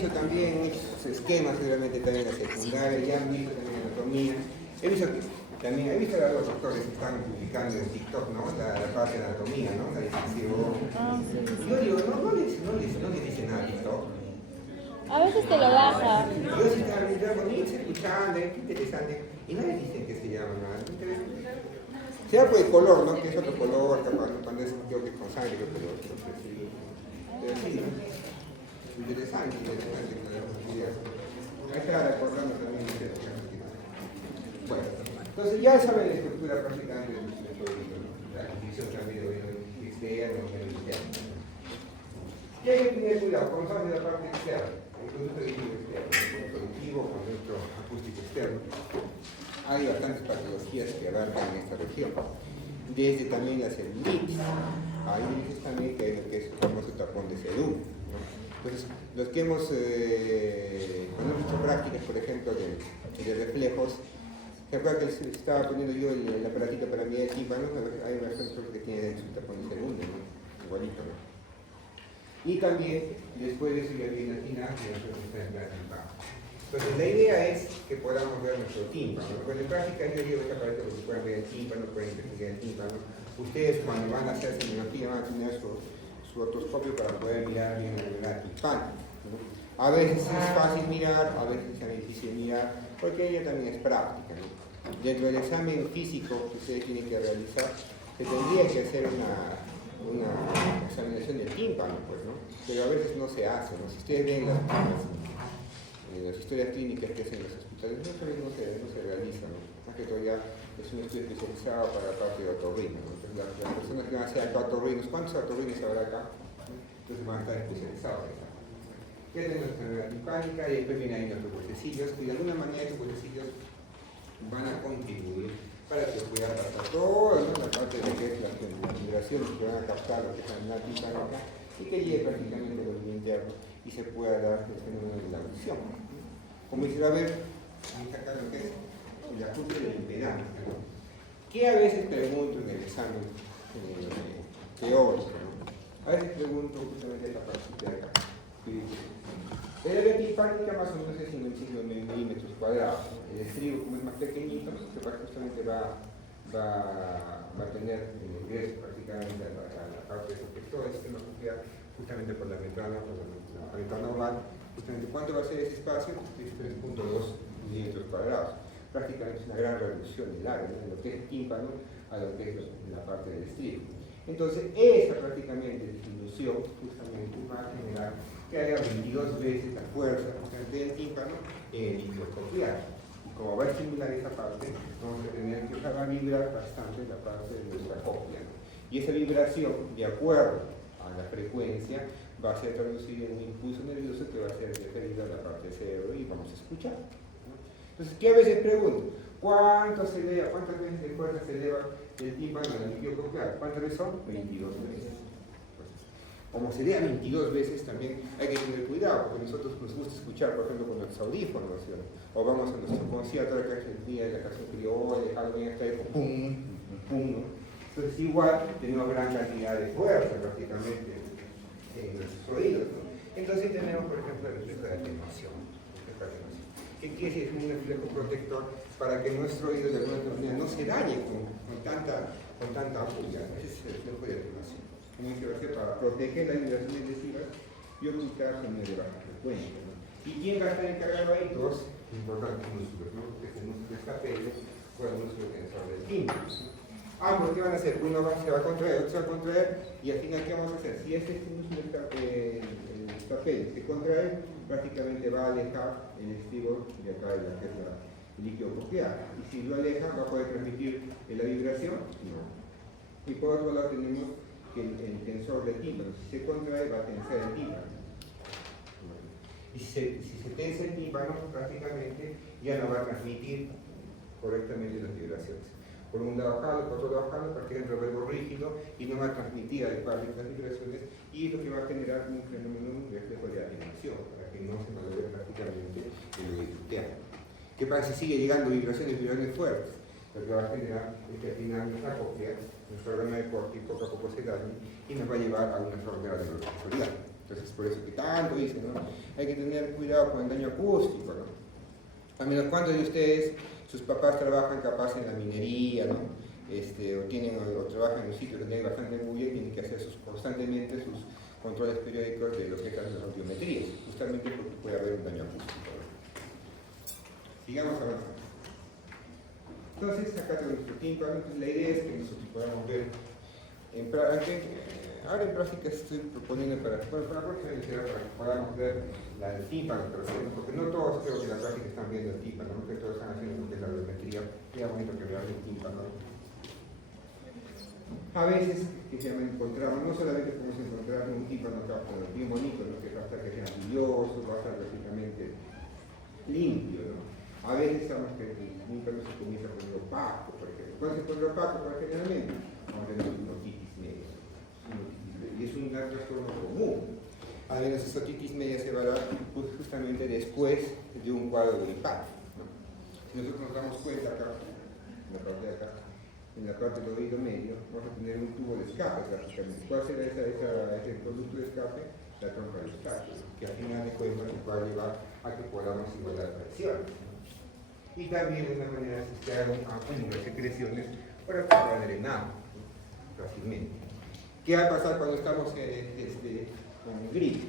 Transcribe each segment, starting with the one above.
visto también muchos esquemas, seguramente también en la secundaria, ya han visto también anatomía. He visto a los doctores que están publicando en TikTok, ¿no? La parte de anatomía, ¿no? La disección. Yo digo, no les dice nada a TikTok. A veces te lo baja. Yo sí estaba mirando, escuchando, qué interesante. Y no les dicen que se llama nada. Sea por el color, ¿no? Que es otro color, capaz, cuando es creo que con sangre, pero sí, ¿no? Interesante. Ahí está recordando también. Bueno, entonces ya saben la estructura prácticamente del producto, ¿no? La división también de externo, interno. Y hay que tener cuidado, cuando se de la parte externa, el producto externo, el productivo, con nuestro acústico externo. Hay bastantes patologías que abarcan en esta región, desde también la celulitis. Hay veces también que hay lo que es el famoso tapón de Sedum, ¿no? Entonces, los que hemos hecho prácticas, por ejemplo, de reflejos, ¿se acuerdan que estaba poniendo yo el aparatito para medir el tímpano? Hay bastantes cosas que tiene dentro el tapón de Sedum, ¿no? Igualito, ¿no? Y también, después de eso, ya viene la tina, que nosotros está en la tímpano. Entonces, la idea es que podamos ver nuestro tímpano. Cuando en práctica yo digo este aparato porque pueden ver el tímpano, pueden investigar el tímpano. Ustedes cuando van a hacer semiología van a tener su otoscopio para poder mirar bien el tímpano, ¿no? A veces es fácil mirar, a veces es difícil mirar, porque ella también es práctica, ¿no? Dentro del examen físico que ustedes tienen que realizar, se tendría que hacer una examinación del tímpano, pues, ¿no? Pero a veces no se hace, ¿no? Si ustedes ven las historias clínicas que hacen en los hospitales, no se realiza, ¿no? Más que todo ya es un estudio especializado para la parte de otorrino, ¿no? Entonces las personas que van a hacer acá otorrinos, ¿cuántos otorrinos habrá acá? Entonces van a estar especializados en eso. Ya tenemos nuestra enfermedad timpánica y después vienen ahí nuestros huesecillos, y de alguna manera estos huesecillos van a contribuir para que pueda pasar toda, ¿no? La parte de lo que es la vibración, que van a captar lo que es la enfermedad timpánica y que llegue prácticamente al oído interno y se pueda dar el fenómeno de la audición. Como dice, a ver, vamos a sacar lo que es el ajuste de la impedancia, ¿no? Que a veces pregunto en el examen teórico, ¿no? A veces pregunto justamente esta parte de acá. La área timpánica más o menos es 55 milímetros cuadrados. El estribo, como es más pequeñito, justamente va a tener ingreso prácticamente a la parte de todo el sistema coclear, justamente por la ventana oval. Justamente, ¿cuánto va a ser ese espacio? Es 3.2 milímetros cuadrados. Prácticamente es una gran reducción del área, ¿no? De lo que es el tímpano a lo que es la parte del estribo. Entonces, esa prácticamente disminución justamente va a generar que haya 22 veces la fuerza del tímpano en el líquido coclear. Y como va a estimular esa parte, vamos a tener que vibrar bastante la parte de nuestra cóclea, ¿no? Y esa vibración, de acuerdo a la frecuencia, va a ser traducida en un impulso nervioso que va a ser referido a la parte del cerebro y vamos a escuchar, ¿no? Entonces, ¿qué a veces pregunto? ¿Cuántas veces de fuerza se eleva el tímpano al líquido coclear? ¿Cuántas veces son? 22 veces. Como se lea 22 veces también hay que tener cuidado, porque a nosotros nos gusta escuchar, por ejemplo, con nuestros audífonos, ¿sí? O vamos a nuestro concierto, que es el día de la canción criolla, dejarlo bien hasta ahí, pum, pum, ¿no? Entonces igual tenemos gran cantidad de fuerza prácticamente en nuestros oídos, ¿no? Entonces tenemos, por ejemplo, el reflejo de atenuación. ¿Qué quiere decir? Es un reflejo protector para que nuestro oído de alguna manera no se dañe con tanta bulla. Ese es el reflejo de atenuación. Como dice, para proteger las vibraciones lesivas y ocultar sonidos de baja frecuencia, ¿no? ¿Y quién va a estar encargado ahí? Dos importantes músculos, ¿no? Que es el músculo escapelo o el músculo tensor del tímpano, ¿no? Ambos, ¿qué van a hacer? Uno se va a contraer, otro se va a contraer, y al final, ¿qué vamos a hacer? Si este músculo escapelo se contrae, prácticamente va a alejar el estribo de acá de la que es el líquido coclear. Y si lo aleja, ¿va a poder transmitir la vibración? No. Y por otro lado tenemos que el tensor del tímpano, si se contrae, va a tensar el tímpano. Y si se tensa el tímpano, prácticamente ya no va a transmitir correctamente las vibraciones. Por un lado jalo, por otro lado jalo, para que entre algo rígido y no va a transmitir adecuadamente las vibraciones, y es lo que va a generar un fenómeno, un reflejo de atenuación, para que no se malogre prácticamente el oído interno. ¿Qué pasa si sigue llegando vibraciones fuertes? Lo que va a generar es que al final nuestra cóclea, nuestro órgano de corte, poco a poco se dañe y nos va a llevar a una enfermedad de la sensorial. Entonces, por eso que tanto dicen, ¿no? Hay que tener cuidado con el daño acústico, ¿no? A menos cuando de ustedes, sus papás trabajan capaz en la minería, ¿no? O trabajan en un sitio donde hay bastante bulla y tienen que hacer constantemente sus controles periódicos de lo que es la audiometría, justamente porque puede haber un daño acústico, ¿no? Sigamos avanzando. Entonces, acá tenemos nuestro tímpano. Entonces, la idea es que nosotros podamos ver ahora en práctica estoy proponiendo para la próxima será para que podamos ver el tímpano, porque no todos creo que en la práctica están viendo el tímpano, no que todos están haciendo lo que es la audiometría. Queda bonito que vean el tímpano. A veces que se encontramos, no solamente podemos encontrar un tímpano acá bien bonito, ¿no? Que va a estar que sea brilloso, va a estar prácticamente limpio, ¿no? A veces sabemos que el tímpano se comienza a poner opaco, por ejemplo. ¿Cuándo se pone opaco? Generalmente, cuando tenemos una otitis media. Y es un trastorno común. A veces esa otitis media se va a dar justamente después de un cuadro gripal, ¿no? Si nosotros nos damos cuenta acá, en la parte de acá, en la parte del oído medio, vamos a tener un tubo de escape prácticamente. ¿Cuál será ese producto de escape? La trompa de escape, que al final de cuentas nos va a llevar a que podamos igualar presión. Y también de una manera se hagan acúmulos de secreciones para que pueda drenar fácilmente. ¿Qué va a pasar cuando estamos con gripe?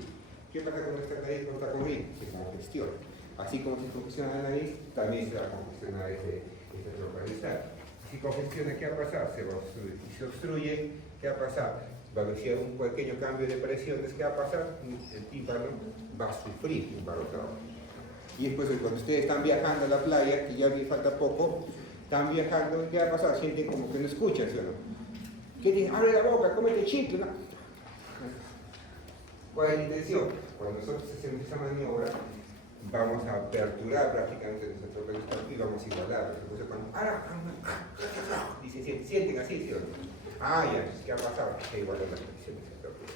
¿Qué pasa cuando nuestra nariz no está con gripe? Se congestiona. Así como se congestiona la nariz, también se va a congestionar esta trompa de escape. Si congestiona, ¿qué va a pasar? Se va a obstruir. Si se obstruye, ¿qué va a pasar? Va a haber un pequeño cambio de presiones, ¿qué va a pasar? El tímpano va a sufrir un barotado. Y después, cuando ustedes están viajando a la playa, que ya les falta poco, están viajando, ¿qué va a pasar? Sienten como que no escuchan, ¿sí o no? ¿Qué dicen? Abre la boca, cómete chicle, ¿no? ¿Cuál es la intención? Cuando nosotros hacemos esa maniobra, vamos a aperturar prácticamente nuestro trompa de escape y vamos a igualar. Entonces, cuando dicen, sienten así, ¿sí o no? Ya, ¿qué ha pasado? Que igualan las condiciones de apertura.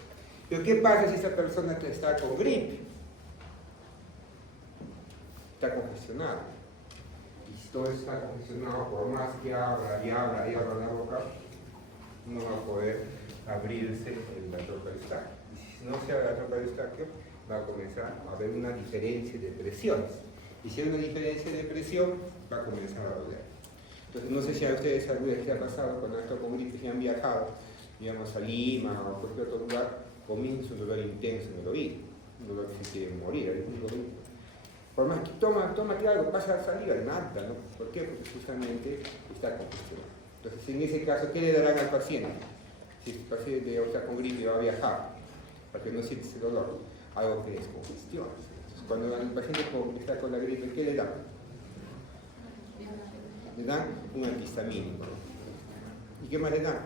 Pero ¿qué pasa si esa persona está con gripe? Está congestionado. Y si todo está congestionado, por más que abra la boca, no va a poder abrirse la trompa de escape. Y si no se abre la trompa de escape, va a comenzar a haber una diferencia de presiones. Y si hay una diferencia de presión, va a comenzar a doler. Entonces, no sé si a ustedes alguna vez les ha pasado cuando han estado con gripe y han viajado, digamos, a Lima o a cualquier otro lugar, comienza un dolor intenso en el oído, un dolor que se quiere morir. Por más que tómate algo, pasa saliva, nada, ¿no? ¿Por qué? Porque justamente está congestionado. Entonces, en ese caso, ¿qué le darán al paciente? Si el paciente está con gripe y va a viajar, para que no siente ese dolor, algo que es congestión. Entonces, cuando el paciente está con la gripe, ¿qué le dan? Le dan un antihistamínico, ¿no? ¿Y qué más le dan?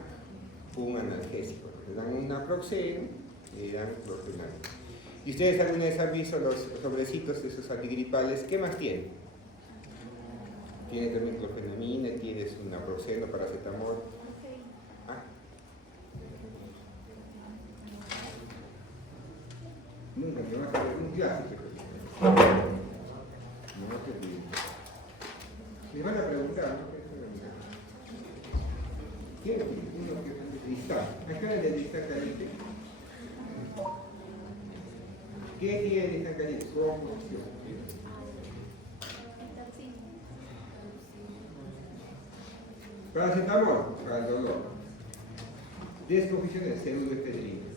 Un analgésico, ¿no? Le dan un naproxeno y le dan clorfenal. ¿Y ustedes alguna vez han visto los sobrecitos de esos antigripales? ¿Qué más tienen? Tiene también clorfenamina, tienes un naproxeno, paracetamol. Nunca me vas a ver un clásico. No te digo. Me van a preguntar, ¿no? ¿Qué es uno que es de cristal? Acá el de cristal caliente. ¿Qué tiene el cristal caliente? Confusión. Paracetamol para el dolor. Desconfusión de pseudoefedrina.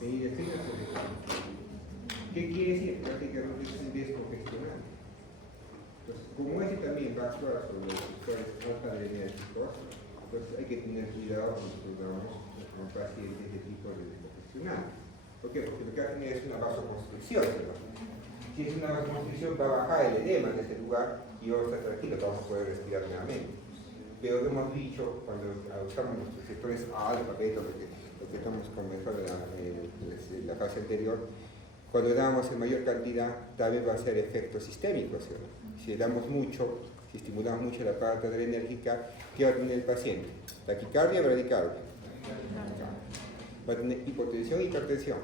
Penicilina sobre. ¿Qué quiere decir? Prácticamente es un descongestionante. Entonces, como ese también va a actuar sobre los sectores alfa-adrenérgicos, pues hay que tener cuidado cuando vamos con pacientes de tipo de descongestionante. ¿Por qué? Porque lo que hacen es una vasoconstricción, ¿verdad? Si es una vasoconstricción, va a bajar el edema en ese lugar y vamos a estar tranquilos, vamos a poder respirar nuevamente. Pero lo hemos dicho, cuando usamos nuestros sectores alfa, beta, lo que estamos conversando en la fase anterior, cuando damos en mayor cantidad, también va a ser efectos sistémicos, ¿sí? Si le damos mucho, si estimulamos mucho la parte adrenérgica, ¿qué va a tener el paciente? ¿Taquicardia o bradicardia? Va a tener hipotensión, hipertensión.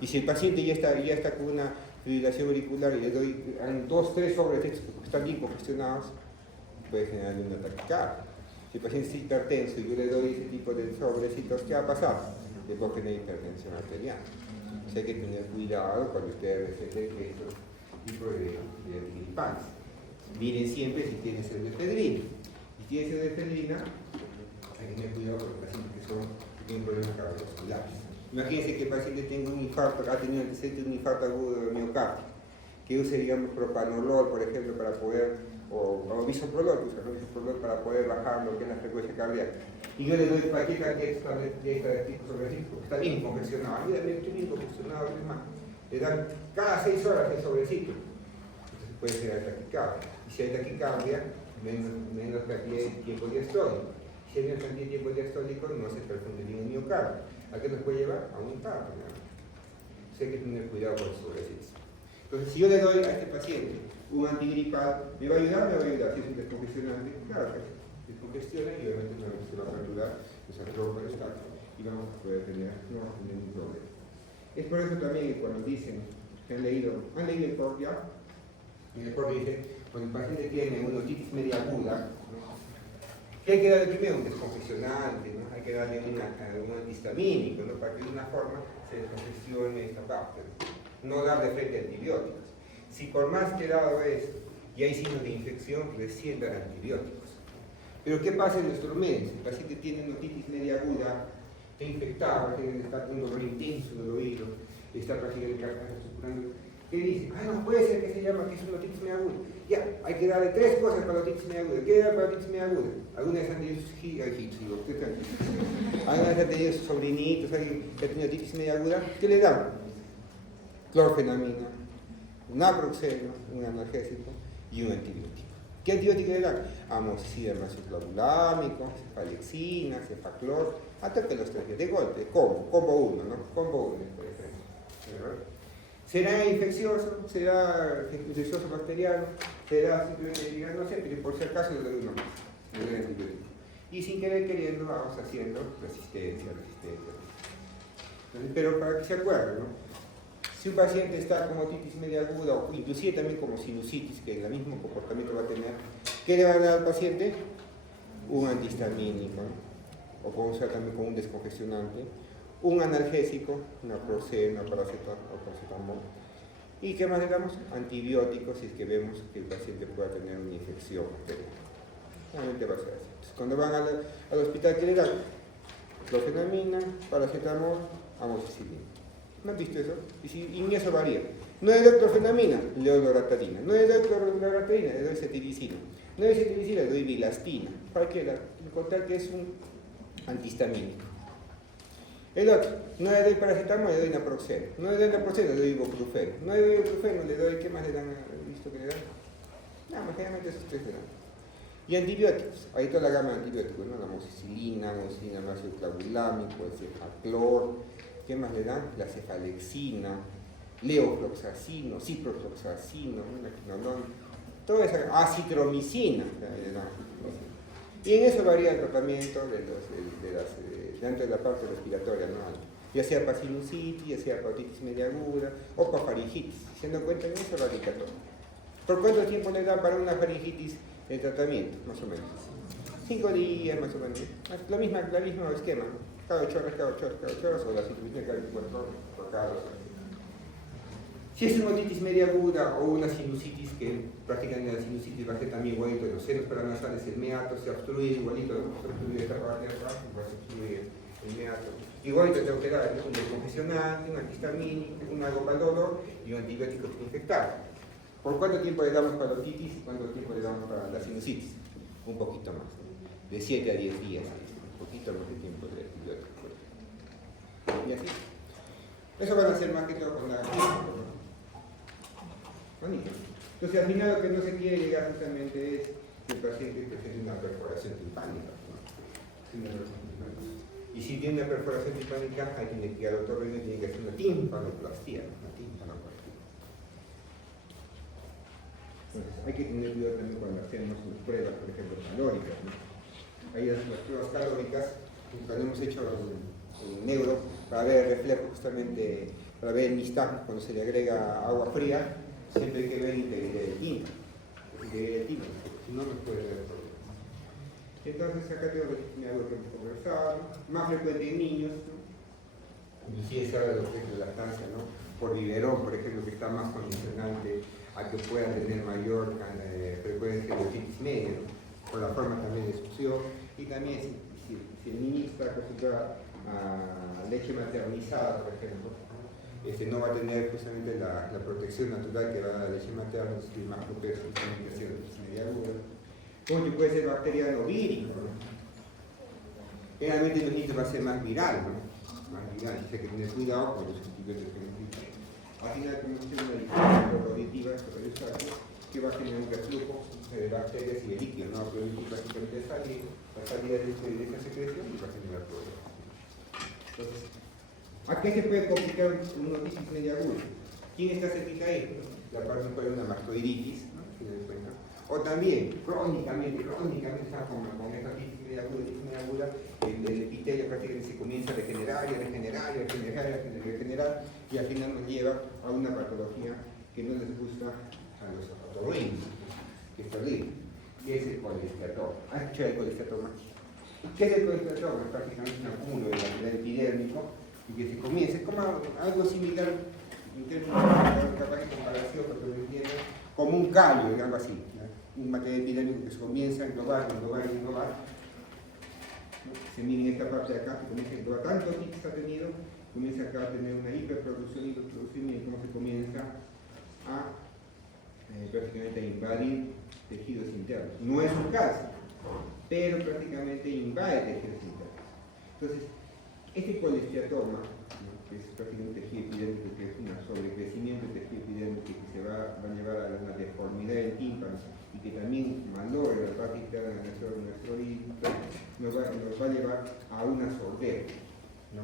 Y si el paciente ya está con una fibrilación auricular y le doy 2, 3 sobres que están bien congestionados, puede generar una taquicardia. Si el paciente es hipertenso y yo le doy ese tipo de sobrecitos, ¿qué va a pasar? le puede tener hipertensión arterial. O sea, hay que tener cuidado cuando usted recete estos tipos de antigripales. Miren siempre si tiene pseudoefedrina. Si tiene pseudoefedrina, hay que tener cuidado con los pacientes que tienen problemas cardiovasculares. Imagínense que el paciente tenga un infarto, ha tenido antecedentes de un infarto agudo de miocardio, que use, digamos, propanolol, por ejemplo, para poder, o bisoprolol, para poder bajar lo que es la frecuencia cardíaca. Y yo le doy cualquier cantidad de tipo sobrecito, porque está bien congestionado. Ayúdame, estoy bien congestionado, le dan cada 6 horas el sobrecito. Entonces puede ser taquicardia. Y si hay taquicardia, menos cantidad de tiempo diastólico. Si hay menos cantidad de tiempo diastólico, no se perfunde bien el miocardio. ¿A qué nos puede llevar? A un infarto. Entonces hay que tener cuidado con los sobrecitos. Entonces, si yo le doy a este paciente un antigripal, ¿me va a ayudar? ¿Me va a ayudar? Si es un descongestionante, claro que descongestiona y obviamente no se va a fracturar nuestra trompa y vamos a poder tener, no vamos a tener ningún problema. Es por eso también que cuando dicen, han leído el POC ya, en el POC dice, cuando el paciente tiene una otitis media aguda, ¿no? ¿Qué hay que darle primero? Un descongestionante, ¿no? Hay que darle un antihistamínico, ¿no? Para que de una forma se descongestione esta parte, no dar de frente antibióticos. Si por más que dado eso y hay signos de infección, recién dar antibióticos. Pero ¿qué pasa en nuestros médicos? El paciente tiene una otitis media aguda, está infectado, está con un dolor intenso en el oído, está prácticamente supurando. ¿Qué dice? No puede ser que se llama que es una otitis media aguda. Ya, hay que darle 3 cosas para la otitis media aguda. ¿Qué da para la otitis media aguda? Algunas han tenido sus sobrinitos, alguien que ha tenido otitis media aguda. ¿Qué le dan? Clorfenamina, naproxeno, un analgésico y un antibiótico. ¿Qué antibiótico le dan? Amoxicilina clavulámico, cefalexina, cefaclor, hasta que los 3 de golpe, combo 1, ¿no? Combo 1, por ejemplo. ¿Será infeccioso? ¿Será infeccioso bacteriano? ¿Será simplemente, no sé, pero por si acaso le doy uno más, le doy antibiótico? Y sin querer queriendo vamos haciendo resistencia. Entonces, pero para que se acuerden, ¿no? Si un paciente está con otitis media aguda o inclusive también como sinusitis, que el mismo comportamiento va a tener, ¿qué le van a dar al paciente? Un antihistamínico, ¿no? O podemos usar también con un descongestionante, un analgésico, naproxeno, paracetamol. ¿Y qué más le damos? Antibióticos si es que vemos que el paciente pueda tener una infección bacteriana. Realmente va a ser así. Entonces, cuando van al hospital, ¿qué le dan? Clofenamina, paracetamol, amoxicilina. ¿No han visto eso? Y eso varía. No le doy clofenamina, le doy loratadina. No le doy loratadina, le doy cetiricina. No le doy cetiricina, le doy bilastina. ¿Para qué? Contar que es un antihistamínico. El otro, no le doy paracetamol, le doy naproxeno. No le doy naproxeno, le doy ibuprofeno. No le doy ibuprofeno, le doy, ¿qué más le dan? ¿Han visto que le dan? No, generalmente esos 3 le dan. Y antibióticos, hay toda la gama de antibióticos, ¿no? La amoxicilina, ácido clavulámico, el cefaclor. ¿Qué más le dan? La cefalexina, levofloxacino, ciprofloxacino, toda esa acitromicina. Y en eso varía el tratamiento dentro de la parte respiratoria, ¿no? Ya sea para sinusitis, ya sea para otitis media aguda o para faringitis. Se dan cuenta en eso radica todo. ¿Por cuánto tiempo le dan para una faringitis el tratamiento? Más o menos 5 días, más o menos. El mismo esquema, ¿no? Cada 8 horas, o la citromicina cada 24 horas, por cada 2 horas. Si es una otitis media aguda o una sinusitis, que prácticamente la sinusitis va a ser también igualito de los senos paranasales, el meato se obstruye igualito, se obstruye esta parte de abajo, va a obstruir el meato. Igualito tengo que dar un descongestionante, un antihistamínico, un algo para el dolor y un antibiótico desinfectante. ¿Por cuánto tiempo le damos para la otitis y cuánto tiempo le damos para la sinusitis? Un poquito más, de 7 a 10 días, un poquito más de tiempo de antibiótico. Y así. Eso van a ser más que todo con la bonito. Entonces, al final lo que no se quiere llegar justamente es que el paciente presente una perforación timpánica. Y si tiene una perforación timpánica, hay que ir al otorrino y tiene que hacer una timpanoplastia. Entonces, hay que tener cuidado también cuando hacemos pruebas, por ejemplo, calóricas, ¿no? Ahí las pruebas calóricas, cuando hemos hecho el neuro, para ver el reflejo justamente, para ver el nistagmo, cuando se le agrega agua fría, siempre hay que ver la integridad del tímpano. Si no, no puede haber problemas. Entonces, acá tengo algo que hemos conversado, más frecuente en niños, ¿no? inclusive se habla de los efectos de lactancia, ¿no? Por biberón, por ejemplo, que está más condicionante a que puedan tener mayor frecuencia de otitis media, ¿no? Por la forma también de succión, y también si el niño está acostumbrado a leche maternizada, por ejemplo, no va a tener justamente la protección natural que va a dar la leche materna, es más propenso justamente a hacer otitis media aguda. Como que puede ser bacteriano vírico, ¿no? Generalmente en los niños va a ser más viral, ¿no? Más viral, hay que tener cuidado con los antibióticos que nos dicen. Al final, como tiene una distribución auditiva, que va a generar un reflujo de bacterias y de líquido, ¿no? Pero el líquido básicamente la salida de esa secreción y va a generar problemas. Entonces, ¿a qué se puede complicar una otitis media aguda? ¿Quién está cerquita ahí? La parte puede ser una mastoiditis, ¿no? Si me doy cuenta. O también, crónicamente, con esta otitis media aguda, el epitelio prácticamente se comienza a regenerar y al final nos lleva a una patología que no les gusta a los otorrinos, que es terrible, que es el colesteatoma. ¿Has escuchado el colesteatoma? ¿Qué es el colesteatoma? Es prácticamente un acúmulo de material epidérmico y que se comienza, es como algo similar en términos capaz de comparación, porque lo entienden, como un callo, algo así, ¿no? Un material epidérmico que se comienza a englobar. Se mira en esta parte de acá, que comienza a englobar tanto otitis ha tenido, comienza acá a tener una hiperproducción y cómo se comienza a prácticamente a invadir tejidos internos. No es un cáncer, pero prácticamente invade tejidos internos. Entonces, este colesteatoma, ¿no? Que es prácticamente un tejido epidérmico, que es un sobrecrecimiento de tejido epidérmico que se va a llevar a una deformidad del tímpano y que también malogra la parte interna de nuestro oído, nos va a llevar a una sordera, ¿no?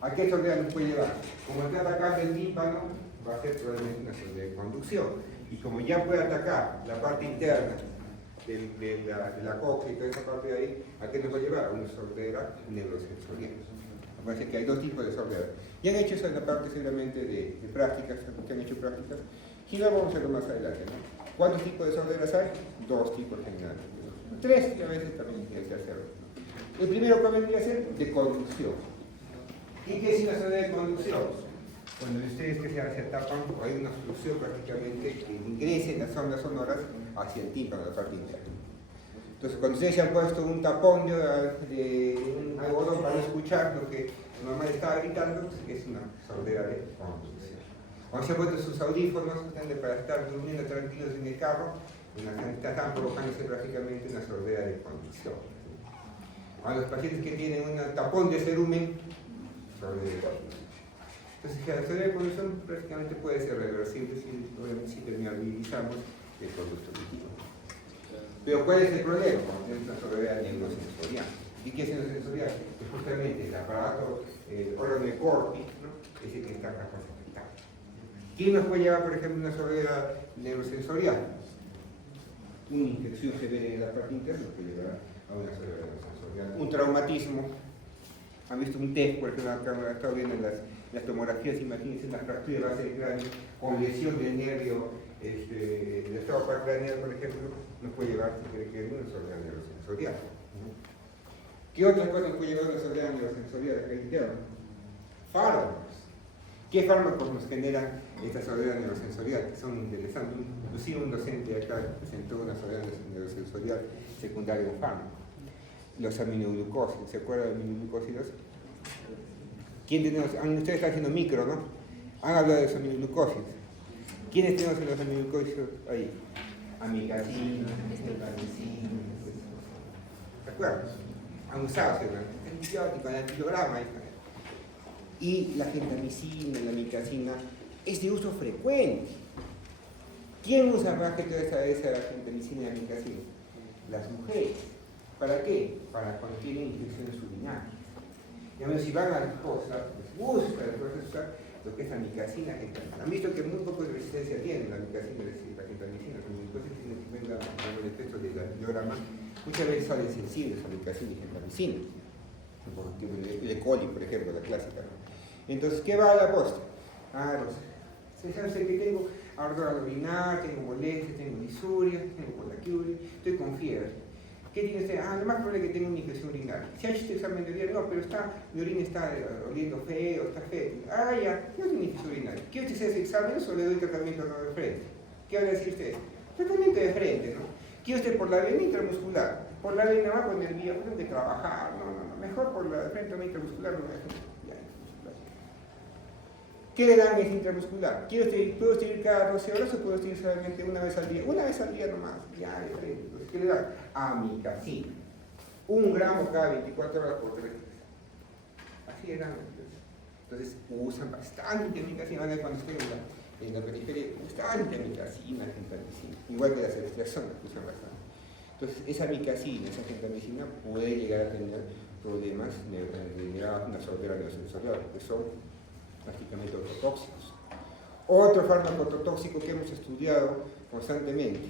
¿A qué sordera nos puede llevar? Como está atacando el tímpano, va a ser probablemente una sordera de conducción. Y como ya puede atacar la parte interna de la cóclea y toda esa parte de ahí, ¿a qué nos va a llevar? A una sordera neurosensorial. Me parece que hay dos tipos de sordera. Y han hecho eso en la parte seguramente de prácticas, que han hecho prácticas. Y no vamos a verlo más adelante, ¿no? ¿Cuántos tipos de sorderas hay? Dos tipos generales. Tres, que a veces también tiene que hacerlo. El primero, ¿cuál vendría a ser? De conducción. ¿Y qué es una sordera de conducción? Cuando ustedes que se tapan, hay una obstrucción prácticamente que ingresen las ondas sonoras hacia el tímpano, la parte interna. Entonces, cuando ustedes se han puesto un tapón de un algodón para no escuchar lo que normal estaba gritando, es una sordera de conducción. Cuando se han puesto sus audífonos para estar durmiendo tranquilos en el carro, están provocándose prácticamente una sordera de conducción. A los pacientes que tienen un tapón de cerumen, sordera de conducción. Entonces, la sordera de conducción prácticamente puede ser reversible si terminalizamos el conducto auditivo. Pero ¿cuál es el problema? Cuando tenemos una sordera neurosensorial. ¿Y qué es neurosensorial? Es justamente el aparato, el órgano de Corti, ¿no? Es el que está acá afectado. ¿Quién nos puede llevar, por ejemplo, una sordera neurosensorial? Una infección severa en la parte interna puede llevar a una sordera neurosensorial. Un traumatismo. ¿Han visto un test? Por ejemplo, acá estado viendo las tomografías, imagínense una fractura de base de cráneo con lesión del nervio, el estado paracraneal, por ejemplo, nos puede llevar, si quiere que una sordera neurosensorial. ¿Qué otras cosas nos puede llevar una sordera neurosensorial acá interna? Fármacos. ¿Qué fármacos nos generan esta sordera neurosensorial? Que son interesantes. Inclusive un docente acá presentó una sordera neurosensorial secundaria de un fármaco. Los aminoglucósidos. ¿Se acuerdan de aminoglucósidos? ¿Quién tenemos? Ustedes están haciendo micro, ¿no? Han hablado de los aminoglucósidos. ¿Quiénes tenemos en los aminoglucósidos ahí? Amigacina, vancina. ¿Se acuerdan? Han usado el antibiótico, el antibiograma. Y la gentamicina, la amigacina, es de uso frecuente. ¿Quién usa más que toda esa gentamicina y amigacina? Las mujeres. ¿Para qué? Para cuando tienen infecciones urinarias. Digamos, si van a la esposa, les gusta después usar lo que es amigacina, gentamicina. Han visto que muy poco de resistencia tiene la amigacina y la gentamicina, como después tienen que ver el efecto del antibiograma, muchas veces salen sensibles a amigacina y gentamicina. Por tipo de E. coli, por ejemplo, la clásica, ¿no? Entonces, ¿qué va a la postre? Sé que tengo ardor al orinar, tengo molestias, tengo disuria, tengo colaquiuria, estoy con fiebre. ¿Qué tiene usted? Lo más probable es que tenga una infección urinaria. Si ha hecho este examen de orina, no, pero mi orina está oliendo feo, está feo. Ya, no tiene infección urinaria. ¿Quiere usted hacer ese examen o le doy tratamiento de frente? ¿Qué va a decir usted? Tratamiento de frente, ¿no? ¿Quiere usted por la vena intramuscular? Por la vena va con el vía, pues de trabajar, no, mejor por la frente intramuscular, no me ¿Qué le dan es intramuscular? ¿Puedo usted ir cada 12 horas o puedo usted ir solamente una vez al día? Una vez al día nomás, ya de frente. Entonces, ¿qué le dan? Amicacina. 1 gramo cada 24 horas por 3 meses. Así le dan. Entonces, usan bastante amicacina. Cuando estoy en la periferia, bastante amicacina, gentamicina. Igual que las ceftriaxonas, usan bastante. Entonces, esa amicacina, esa gentamicina puede llegar a tener problemas de una sordera neurosensorial, que son prácticamente ototóxicos. Otro fármaco ototóxico que hemos estudiado constantemente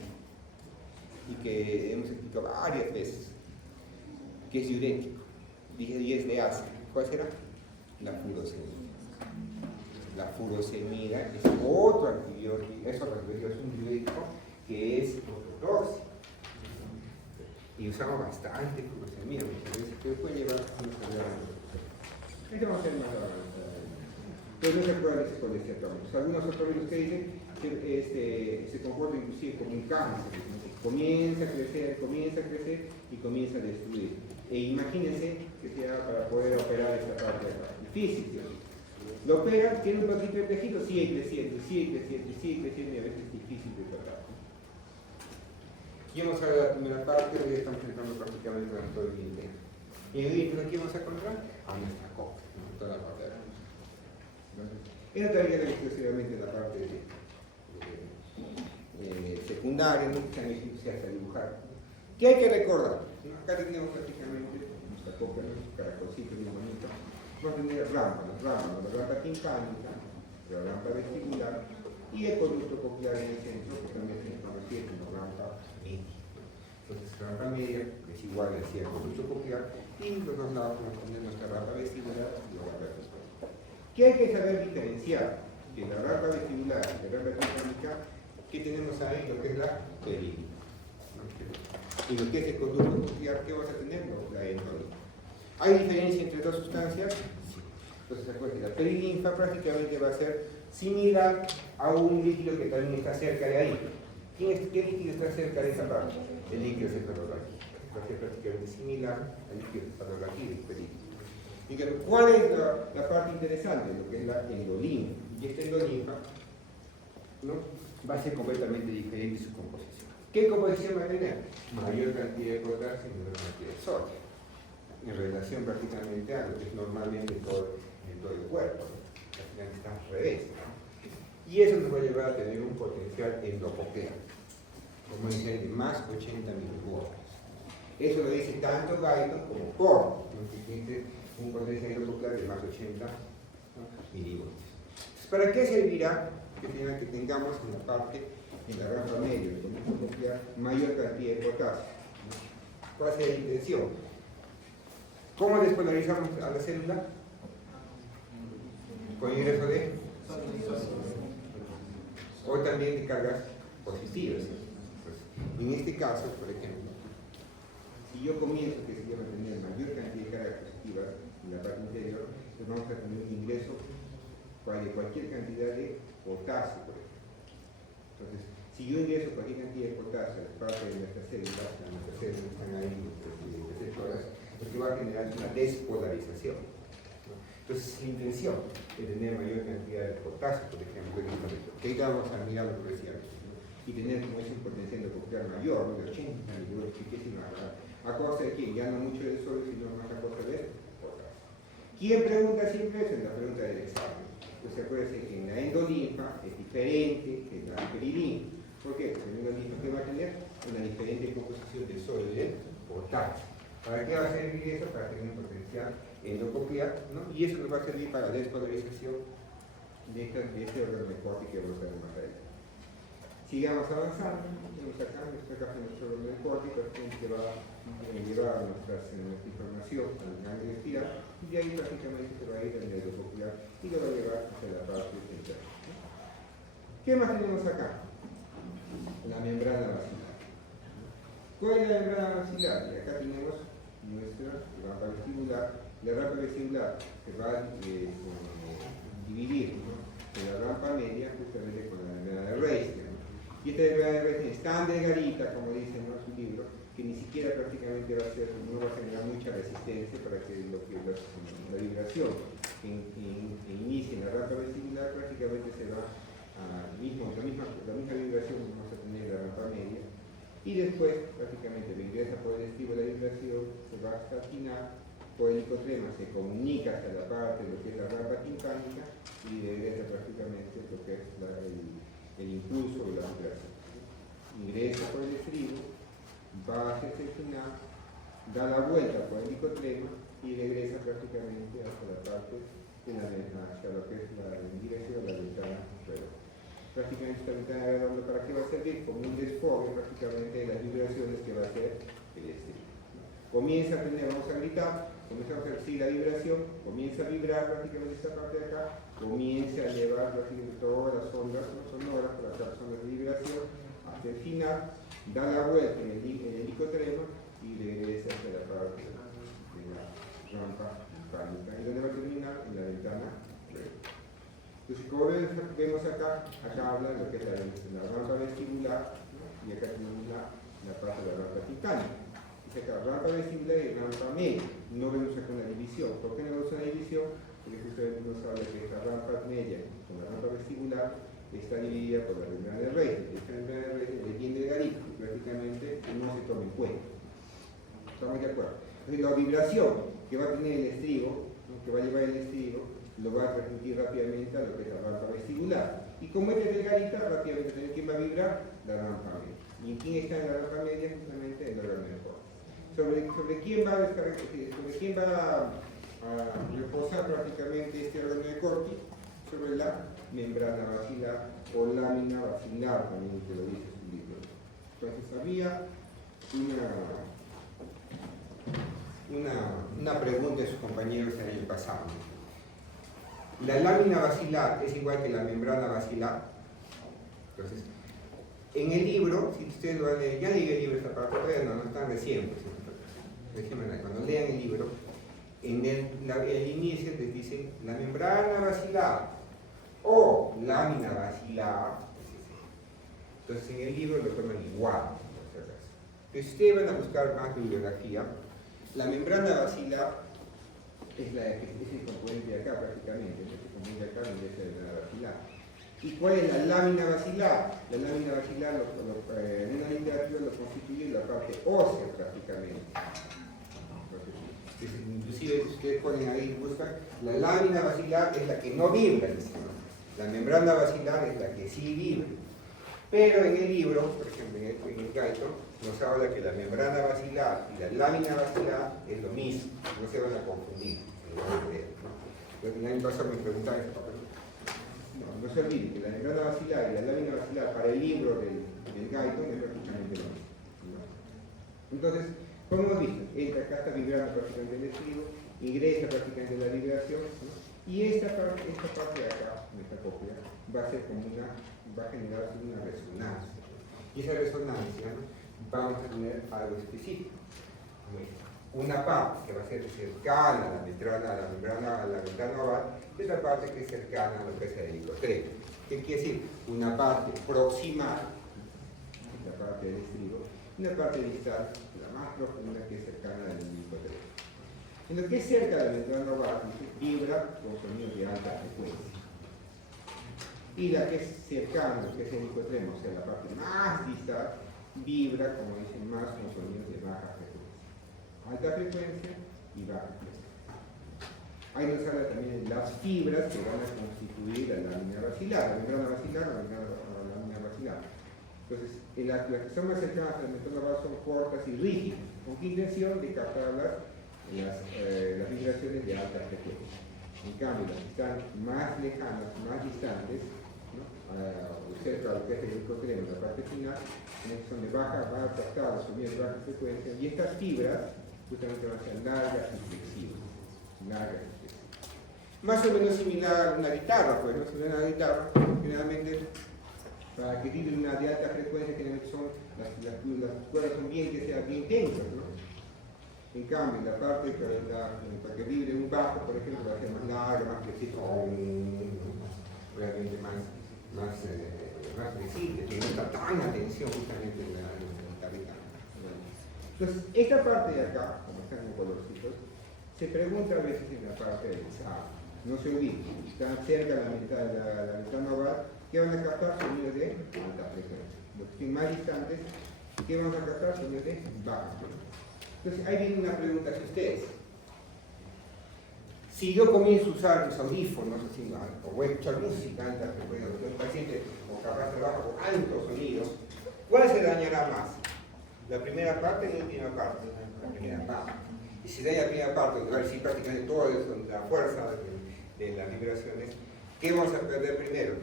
y que hemos explicado varias veces, que es diurético y es de asma. ¿Cuál será? La furosemida. La furosemida es otro antibiótico, es un diurético que es ototóxico. Y usamos bastante furosemida, muchas veces, que puede llevar a una enfermedad. Esto vamos a hacer más adelante. Pero no se puede decir con este átomo. Algunos autores que dicen que se comporta inclusive como un cáncer. Comienza a crecer y comienza a destruir. Imagínense que sea para poder operar esta parte de acá. Difícil. Lo opera, tiene un poquito de tejido, sigue creciendo y a veces es difícil de tratar. Y vamos a ver la primera parte, hoy estamos entrando prácticamente en todo el día. Y hoy aquí vamos a encontrar a nuestra coca, toda la parte de acá. Esta tarea exclusivamente la parte secundaria, no se hace dibujar. ¿Qué hay que recordar? Acá tenemos prácticamente nuestra copa, nuestros caracolcitos muy bonitos. Vamos a tener la rampa timpánica, la rampa vestibular y el conducto coclear en el centro, que también se conoce como rampa media. Entonces, rampa media es igual al conducto coclear y los dos lados vamos a tener nuestra rampa vestibular y la rampa vestibular. ¿Qué hay que saber diferenciar? Que la rampa vestibular y la rampa timpánica, ¿qué tenemos ahí? Lo que es la perilinfa. Y lo que es el conducto coclear, ¿qué vas a tener? La endolinfa. ¿Hay diferencia entre dos sustancias? Sí. Entonces, acuérdense, la perilinfa prácticamente va a ser similar a un líquido que también está cerca de ahí. ¿Qué líquido está cerca de esa parte? El líquido cefalorraquídeo. Va a ser prácticamente similar al líquido cefalorraquídeo, el perilinfa. ¿Cuál es la parte interesante? Lo que es la endolinfa. Y esta endolinfa, ¿no?, va a ser completamente diferente su composición. ¿Qué composición va a tener? Mayor cantidad de potasio y menor cantidad de sodio, en relación prácticamente a lo que es normalmente en todo el cuerpo. Prácticamente está al revés. Y eso nos va a llevar a tener un potencial endococlear, como dice, de más 80 milivoltios. Eso lo dice tanto Guyton como Corr, que dice un potencial endococlear de más 80 milivoltios. ¿Para qué servirá que tengamos en la parte, en la rampa media, el conducto coclear, mayor cantidad de potasio? ¿Cuál es la intención? ¿Cómo despolarizamos a la célula? Con ingreso de o también de cargas positivas. En este caso, por ejemplo, si yo comienzo que se llama tener mayor cantidad de cargas positivas en la parte interior, pues vamos a tener un ingreso de cualquier cantidad de potasio, por ejemplo. Entonces, si yo ingreso cualquier cantidad de potasio a la parte de nuestras células están ahí receptoras, lo que va a generar una despolarización. Entonces, la intención de tener mayor cantidad de potasio, por ejemplo, en el momento, que ahí vamos a mirar lo que decía, y tener como ese potencial endococlear mayor, ¿no?, de 80 milivoltios, que es a costa de quién, ya no mucho del sodio, sino más a costa de potasio. ¿Quién pregunta siempre eso? Es la pregunta del examen. Pues acuérdense que en la endolinfa es diferente que en la perilinfa. ¿Por qué? Porque en la endolinfa, ¿qué va a tener? Una diferente composición de sodio y de potasio. ¿Para qué va a servir eso? Para tener un potencial endococlear, ¿no? Y eso nos va a servir para la despolarización de este órgano corti que vamos a ver más adelante. Sigamos avanzando. Tenemos acá nuestro órgano corti, que va a llevar nuestra información al ganglio espiral, y de ahí prácticamente se va a ir al endococlear y lo va a llevar hacia la parte interna. ¿Qué más tenemos acá? La membrana vascular. ¿Cuál es la membrana basilar? Y acá tenemos nuestra rampa vestibular. La rampa vestibular se va a dividir, ¿no?, en la rampa media justamente con la membrana de Reisner, ¿no? Y esta membrana de Reisner es tan delgadita, como dice, ¿no?, su libro, que ni siquiera prácticamente no va a generar mucha resistencia para que la vibración que inicie en la rampa vestibular prácticamente se va a la misma vibración que vamos a tener en la rampa media, y después prácticamente ingresa por el estribo la vibración, se va hasta el final, por el hipotrema se comunica hasta la parte de lo que es la rampa timpánica y regresa prácticamente lo que es el impulso de la vibración. Ingresa por el estribo, va hacia el final, da la vuelta por el hipotrema y regresa prácticamente hasta la parte hacia lo que es la dirección de la ventana redonda. Prácticamente esta ventana redonda, ¿para qué va a servir? Como un desfogue prácticamente de las vibraciones que va a hacer el estribo. Comienza a tener, vamos a gritar, comenzamos a recibir la vibración, comienza a vibrar prácticamente esta parte de acá, comienza a llevar prácticamente todas las ondas sonoras, las ondas de vibración, hasta el final, da la vuelta en el hipotrema y regresa hacia la parte de la rampa timpánica. ¿Y dónde va a terminar? En la ventana redonda. Entonces, como vemos acá habla de lo que es la rampa vestibular, ¿no?, y acá tenemos la parte de la rampa timpánica. Dice acá, rampa vestibular y rampa media. No vemos acá una división. ¿Por qué no vemos una división? Porque justamente nos habla que esta rampa media con la rampa vestibular está dividida por la membrana de Reisner. Esta membrana de Reisner es bien delgadita, prácticamente no se toma en cuenta. ¿Estamos de acuerdo? Entonces, la vibración que va a tener el estribo, ¿no?, que va a llevar el estribo, lo va a transmitir rápidamente a lo que es la rampa vestibular. Y como esta es delgadita, rápidamente, ¿quién va a vibrar? La rampa media. ¿Y quién está en la rampa media? Justamente el órgano de Corti. ¿Sobre quién va a reposar prácticamente este órgano de Corti? Sobre la membrana basilar o lámina basilar, también que lo dice su libro. Entonces había una pregunta de sus compañeros en el pasado. La lámina basilar es igual que la membrana basilar. Entonces, en el libro, si ustedes lo van a leer, ya leí el libro esta parte, pero no están recién, cuando lean el libro, en el inicio les dicen la membrana basilar o lámina basilar. Entonces en el libro lo toman igual. Entonces ustedes van a buscar más bibliografía. La membrana basilar es el componente de acá prácticamente, este componente de acá donde es la membrana basilar. ¿Y cuál es la lámina basilar? La lámina basilar en una literatura lo constituye la parte ósea prácticamente. Inclusive si ustedes ponen ahí, buscan, la lámina basilar es la que no vibra, la membrana basilar es la que sí vibra. Pero en el libro, por ejemplo en el Guyton, nos habla que la membrana basilar y la lámina basilar es lo mismo, no se van a confundir. El año pasado me preguntaban esto. No se olviden que la membrana basilar y la lámina basilar para el libro del Guyton es prácticamente lo mismo. Entonces, como hemos visto, acá está vibrando prácticamente el estribo, ingresa prácticamente la vibración, ¿no? Y esta parte de acá, en esta cópula, va a generar una resonancia. Y esa resonancia, ¿no?, vamos a tener algo específico. Una parte que va a ser cercana a la membrana oval, y otra parte que es cercana a lo que es el hipotrema. ¿Qué quiere decir? Una parte proximal, la parte del estribo, y una parte distal, la más profunda, que es cercana al hipotrema. En lo que es cerca de la membrana oval, vibra con sonidos de alta frecuencia. Y la que es cercana, que es el hipotrema, o sea, la parte más distal, vibra, como dicen, más con sonidos de baja frecuencia. Alta frecuencia y baja frecuencia. Ahí nos habla también de las fibras que van a constituir la lámina basilar, la membrana basilar o la lámina basilar. Entonces, las que son más cercanas a la membrana oval son cortas y rígidas. ¿Con qué intención? De captar las vibraciones de alta frecuencia. En cambio, las que están más lejanas, más distantes, ¿no?, cerca de lo que es el hipotrema, la parte final, son de va a captar los sonidos de baja frecuencia, y estas fibras justamente van a ser largas y flexibles. Más o menos similar a una guitarra, pues, ¿no? Si una guitarra, generalmente Para que vibre una de alta frecuencia, generalmente son las cuerdas son bien que sean bien tensas, ¿no? En cambio, la parte para que vibre un bajo, por ejemplo, va a ser más larga, más precisa, realmente más flexible, que no está tan a tensión justamente en la cavidad. Entonces, esta parte de acá, como están en colorcitos, se pregunta a veces en la parte del examen. No se olviden, están cerca de la ventana oval, que van a captar sonidos de alta frecuencia. Los que estén más distantes, ¿qué van a captar? Sonidos de baja frecuencia. Entonces, ahí viene una pregunta hacia ustedes. Si yo comienzo a usar los audífonos, o voy a escuchar música alta frecuencia, o un paciente o capaz trabaja con altos sonidos, ¿cuál se dañará más? ¿La primera parte o la última parte? La primera parte. Y si daña la primera parte, donde va a recibir prácticamente toda la fuerza de las vibraciones, ¿qué vamos a perder primero?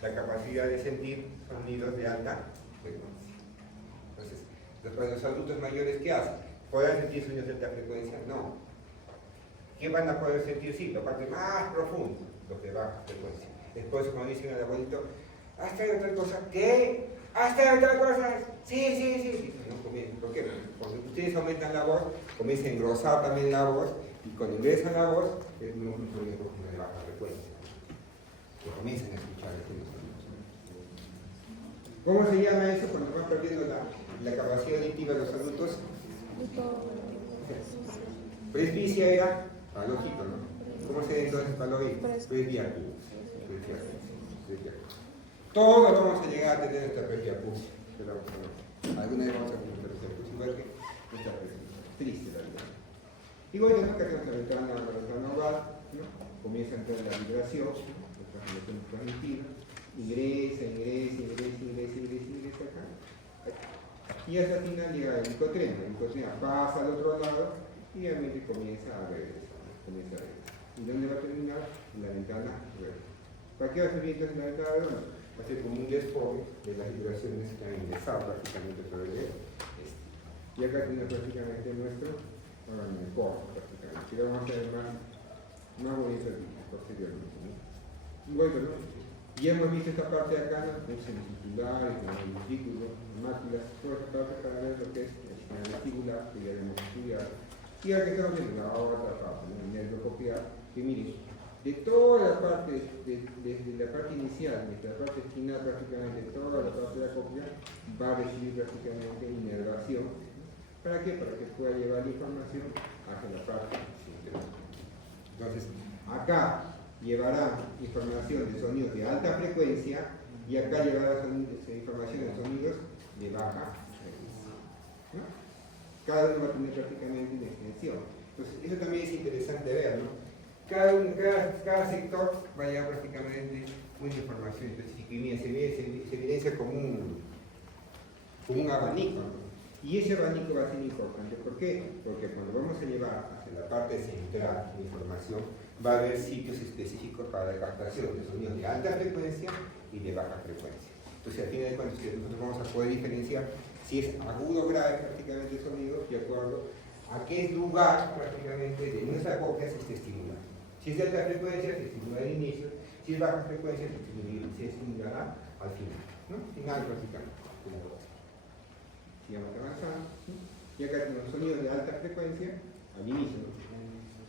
La capacidad de sentir sonidos de alta frecuencia. Entonces, después los adultos mayores, ¿qué hacen? ¿Podrán sentir sonidos de alta frecuencia? No. ¿Qué van a poder sentir? Sí, la parte más profunda, los de baja frecuencia. Después, como dicen el abuelito, ¿hasta hay otra cosa? ¿Qué? ¿Hasta hay otra cosa? Sí. No comienzan. ¿Por qué? Cuando ustedes aumentan la voz, comienzan a engrosar también la voz, y cuando ingresan la voz, es un sonido de baja frecuencia. Que comienzan a escuchar el sonido. ¿Cómo se llama eso cuando van perdiendo la capacidad auditiva de los adultos? Presbicia era palojito, ¿no? ¿Cómo se dice entonces palojito? Presbiacusis. Todos vamos a llegar a tener esta presbiacusis. Alguna vez vamos a tener esta presbiacusis, igual que esta presbiacusis. Triste la verdad. Igual tenemos que hacer la ventana oval, ¿no? Comienza a entrar la vibración, la transmisión cognitiva, ingresa acá. Y hasta el final llega el glicotrema. El glicotrema pasa al otro lado y realmente comienza a regresar. ¿Y dónde va a terminar? En la ventana redonda. ¿Para qué va a servir entonces la ventana redonda? Va a ser como un desfogue de las vibraciones que han ingresado prácticamente a través de este. Y acá tiene prácticamente nuestro órgano de corte, prácticamente. Que vamos a hacer más bonito posteriormente, ¿no? Bueno, ¿no? Ya hemos visto esta parte de acá, ¿no? Con semicircular, con el ventrículo, máculas, toda esta parte para ver lo que es el sistema vestibular, que ya hemos estudiado. Y ahora que estamos viendo la otra parte, ¿no? El nervio coclear, que miren, de toda la parte, desde la parte inicial, desde la parte final prácticamente, toda la parte de la cóclea va a recibir prácticamente inervación. ¿Para qué? Para que pueda llevar la información hacia la parte central. Entonces, acá llevará información de sonidos de alta frecuencia y acá llevará información de sonidos de baja frecuencia, ¿no? Cada uno va a tener prácticamente una extensión. Entonces, eso también es interesante ver, ¿no? Cada sector va a llevar prácticamente una información específica y mira, se evidencia como un abanico, ¿no? Y ese abanico va a ser importante. ¿Por qué? Porque cuando vamos a llevar hacia la parte central de información, va a haber sitios específicos para la captación de sonidos de alta frecuencia y de baja frecuencia. Entonces, al final de cuentas, nosotros vamos a poder diferenciar si es agudo o grave prácticamente el sonido, de acuerdo a qué lugar prácticamente de nuestra cóclea se estimula. Si es de alta frecuencia, se estimula al inicio; si es baja frecuencia, se estimulará al final, ¿no? Final prácticamente. Sigamos avanzando, ¿sí? Y acá tenemos sonidos de alta frecuencia al inicio, ¿no?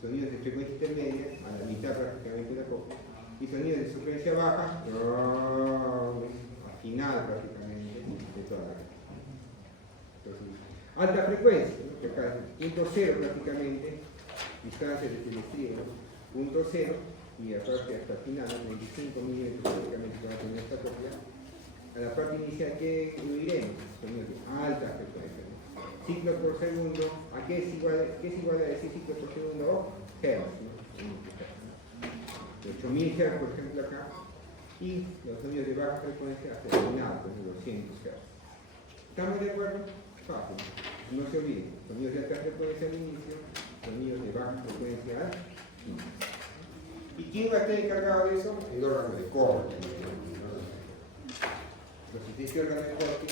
Sonidos de frecuencia intermedia a la mitad prácticamente de la cóclea, y sonidos de frecuencia baja al final prácticamente de toda la cóclea. Entonces, alta frecuencia, ¿no? Que acá es punto cero prácticamente, distancia desde el estribo, punto cero, y aparte hasta el final, 25 milímetros prácticamente va a tener esta cóclea. A la parte inicial, ¿qué incluiremos? Sonidos de alta frecuencia, ¿no? Ciclos por segundo, ¿a qué es igual a decir ciclos por segundo? O hertz, ¿no? 8000 Hz, por ejemplo, acá, y los sonidos de baja frecuencia hasta el final, pues 200 Hz. ¿Estamos de acuerdo? Fácil. No se olviden, sonidos de alta frecuencia al inicio, sonidos de baja frecuencia al final. ¿Y quién va a estar encargado de eso? El órgano de corte. Entonces, este órgano de corte,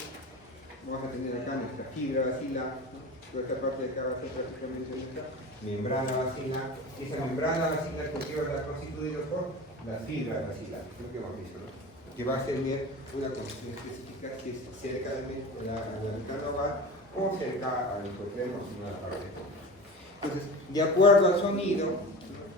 vamos a tener acá nuestra fibra basilar, ¿no? Toda esta parte de acá va a ser prácticamente nuestra membrana basilar. Esa membrana basilar, ¿con qué va a estar constituida? Por las fibras basilares, lo que hemos visto, ¿no? que va a tener una condición específica que es cerca de la mitad global o cerca al hipotermo, sino a la parte de fondo. Entonces, de acuerdo al sonido,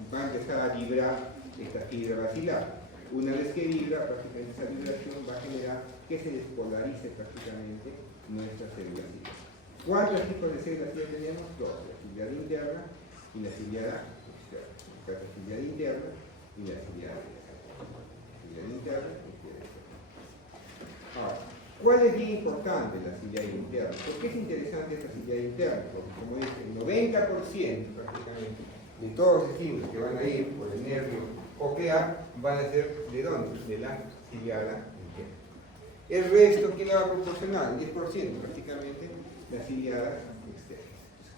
va a empezar a vibrar esta fibra basilar. Una vez que vibra, prácticamente esa vibración va a generar que se despolarice prácticamente nuestra célula ciliar. ¿Cuántos tipos de células ciliar tenemos? Dos, la ciliada interna y la ciliada externa. Acá está la ciliada interna y la ciliada externa. Ciliada interna y ciliada externa. Ahora, ¿cuál es bien importante la ciliada interna? ¿Por qué es interesante esta ciliada interna? Porque como dice, el 90% prácticamente de todos los estímulos que van a ir por el nervio coclear van a ser ¿de dónde? De la ciliada interna. El resto, ¿quién la va a proporcionar? El 10% prácticamente la ciliada externa.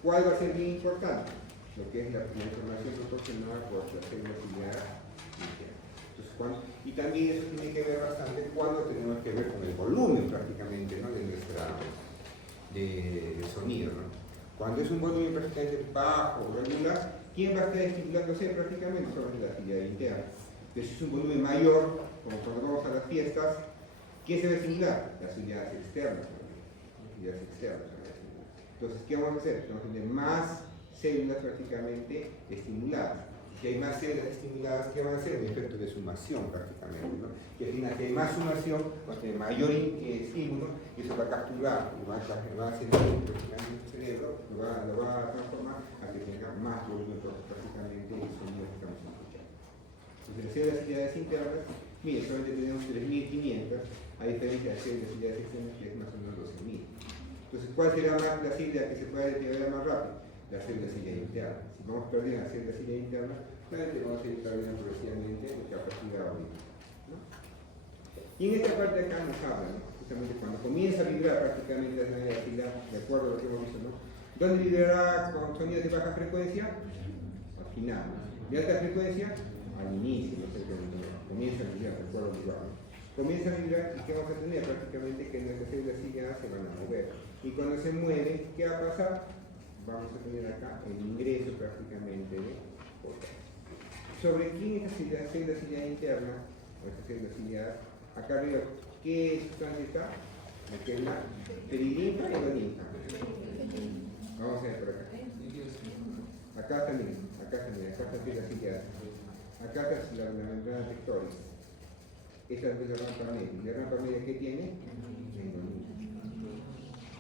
¿Cuál va a ser bien importante? Lo que es la información proporcionada por la célula ciliada interna. Entonces, y también eso tiene que ver bastante cuando tenemos que ver con el volumen prácticamente, ¿no? de sonido. ¿no? Cuando es un volumen prácticamente bajo o regular, ¿quién va a estar estimulándose prácticamente? Sobre la ciliada interna. Entonces, si es un volumen mayor, como cuando vamos a las fiestas, ¿quién se va a estimular? Las ciliadas externas. Entonces, ¿qué vamos a hacer? Vamos a tener más células prácticamente estimuladas. Si hay más células estimuladas, ¿qué van a hacer? El efecto de sumación prácticamente. ¿no? Que al final, si hay más sumación, va a tener mayor estímulo, y eso va a capturar, y va a hacer prácticamente el cerebro, lo va a transformar a que tenga más volumen prácticamente el sonido que estamos escuchando. Entonces, las células ciliadas internas, miren, solamente tenemos 3.500, a diferencia de las células ciliadas externas, que es más o menos 12.000. Entonces, ¿cuál será más la célula que se puede deteriorar más rápido? La célula ciliada interna. Si vamos perdiendo la célula ciliada interna, claramente vamos a ir perdiendo progresivamente la capacidad auditiva. ¿no? Y en esta parte de acá nos habla, ¿no? justamente cuando comienza a vibrar prácticamente la célula ciliar, de acuerdo a lo que hemos visto, ¿no? ¿Dónde vibrará con sonidos de baja frecuencia? Al final. ¿De alta frecuencia? Al inicio, no sé qué comienza a vibrar, de acuerdo al lugar. ¿no? Comienza a vibrar y ¿qué vamos a tener? Prácticamente que nuestras células ciliadas se van a mover. Y cuando se mueven, ¿qué va a pasar? Vamos a tener acá el ingreso prácticamente de potasio. ¿Sobre quién es esta célula ciliada interna? O esta célula ciliada. Acá arriba, ¿qué sustancia está? Aquí es la perilinfa y la linfa. Vamos a ver por acá. Acá también, acá está célula ciliada. Acá está la membrana tectónica. Esta es la rampa media. ¿La rampa media qué tiene? Endolinfa.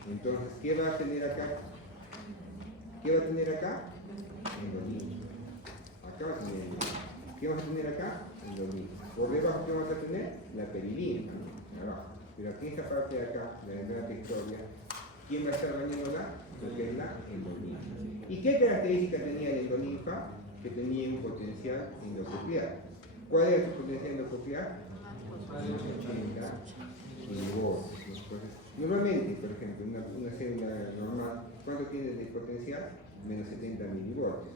Entonces, ¿qué va a tener acá? ¿Qué va a tener acá? Endolinfa. Acá va a tener endolinfa. ¿Qué vamos a tener acá? Endolinfa. Por debajo, ¿qué vamos a tener? La perilinfa, ¿no? Abajo. Pero aquí en esta parte de acá, la membrana tectónica, ¿quién va a estar bañándola? Porque es la endolinfa. ¿Y qué característica tenía la endolinfa? Que tenía un potencial endococlear. ¿Cuál era su potencial endococlear? 80 milivoltios. Normalmente, por ejemplo, una célula normal, ¿cuánto tiene de potencial? Menos 70 milivoltios.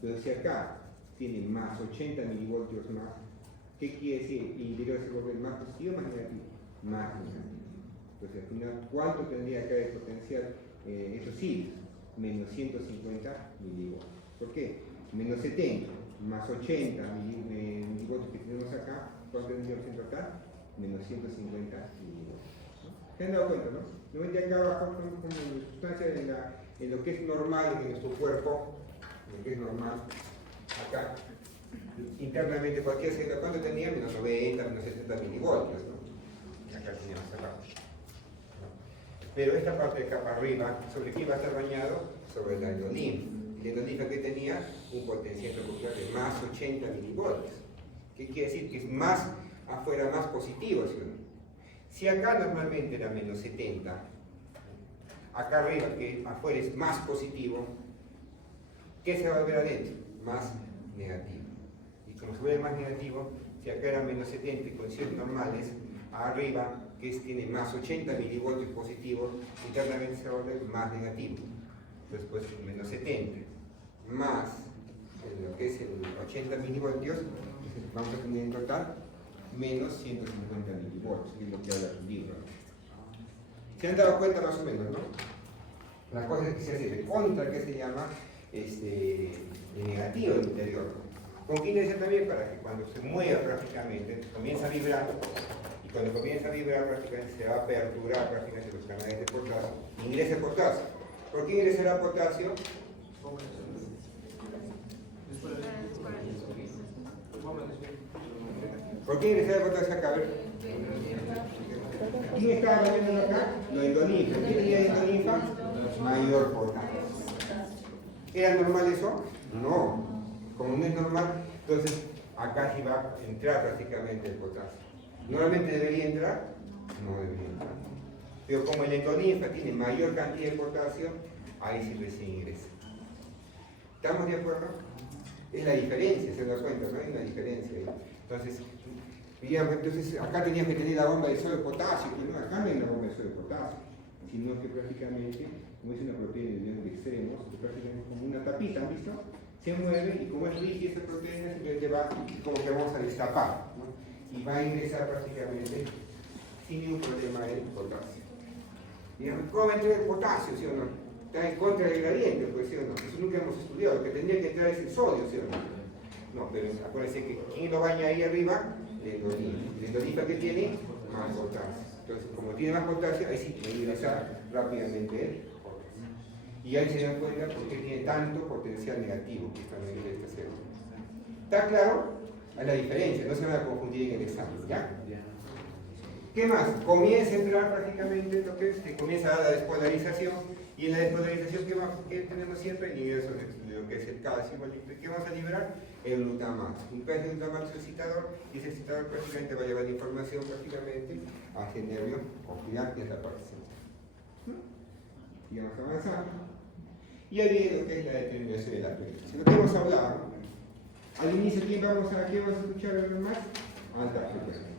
Entonces, si acá tiene más 80 milivoltios más, ¿qué quiere decir? ¿Y debería se volver más positivo o más negativo? Más negativo. Entonces, al final, ¿cuánto tendría acá de potencial? Eso sí, menos 150 milivoltios. ¿Por qué? Menos 70 más 80 milivoltios que tenemos acá, ¿cuánto tendríamos en total? Menos 150 milivoltios. ¿Se han dado cuenta, no? Normalmente acá abajo como sustancia en lo que es normal en nuestro cuerpo, en lo que es normal, acá, internamente cualquier célula, ¿cuánto tenía? Menos 90, menos 70 milivoltios, ¿no? Acá teníamos acá. Pero esta parte de acá para arriba, ¿sobre qué va a estar bañado? Sobre la endolinfa. Y la endolinfa que tenía un potencial endococlear de más 80 milivoltios. ¿Qué quiere decir? Que es más afuera, más positivo, ¿sí o no? Si acá normalmente era menos 70, acá arriba, que afuera es más positivo, ¿qué se va a ver adentro? Más negativo. Y como se ve más negativo, si acá era menos 70 y condiciones normales, arriba, que tiene más 80 milivoltios positivos, internamente se va a ver más negativo. Después menos 70, más lo que es el 80 milivoltios, vamos a tener en total menos 150 milivoltios, que es lo que habla su libro. ¿Se han dado cuenta más o menos, no? La cosa es que se hace de contra, que se llama de negativo del interior. Con qué inercia también para que cuando se mueva prácticamente, comienza a vibrar cuando comienza a vibrar prácticamente se va a aperturar prácticamente los canales de potasio, ingresa potasio. ¿Por qué ingresará potasio? ¿Por qué ingresará potasio acá? A ver. ¿Quién estaba bañando acá? Los endolinfas. ¿Qué tenía de endolinfa? Mayor potasio. ¿Era normal eso? No. Como no es normal, entonces acá sí va a entrar prácticamente el potasio. ¿Normalmente debería entrar? No debería entrar. Pero como el endolinfa tiene mayor cantidad de potasio, ahí sí recién ingresa. ¿Estamos de acuerdo? Es la diferencia, se da cuenta, ¿no? Hay una diferencia ahí. Entonces, digamos, acá tenías que tener la bomba de sodio de potasio, pero no, acá no hay la bomba de sodio de potasio, sino que prácticamente, como es una proteína de unión de extremos, que prácticamente es como una tapita, ¿han visto? Se mueve y como es rígida esa proteína, simplemente va como que vamos a destapar, ¿no? Y va a ingresar prácticamente sin ningún problema el potasio. Digamos, ¿cómo entra el potasio, sí o no? Está en contra del gradiente, pues, ¿sí o no? Eso nunca hemos estudiado. Lo que tendría que entrar es el sodio, ¿sí o no? No, pero acuérdense que ¿quién lo baña ahí arriba? El endolinfa. El endolinfa que tiene más potasio. Entonces, como tiene más potasio, ahí sí puede ingresar rápidamente el potasio. Y ahí se dan cuenta por qué tiene tanto potencial negativo que está en esta célula. ¿Está claro? Hay la diferencia, no se van a confundir en el examen, ¿ya? ¿Qué más? Comienza a entrar prácticamente lo que es, que comienza a dar la despolarización, y en la despolarización ¿qué tenemos siempre? El ingreso de lo que es el calcio, ¿qué vamos a liberar? El glutamato. Un pez de glutamato es excitador, y ese excitador prácticamente va a llevar información prácticamente hacia el nervio ocular, que es la parte central. Y vamos avanzando. Y ahí viene lo que es la determinación de la frecuencia. Lo que hemos hablado, al inicio, ¿qué vamos a escuchar más? Alta frecuencia.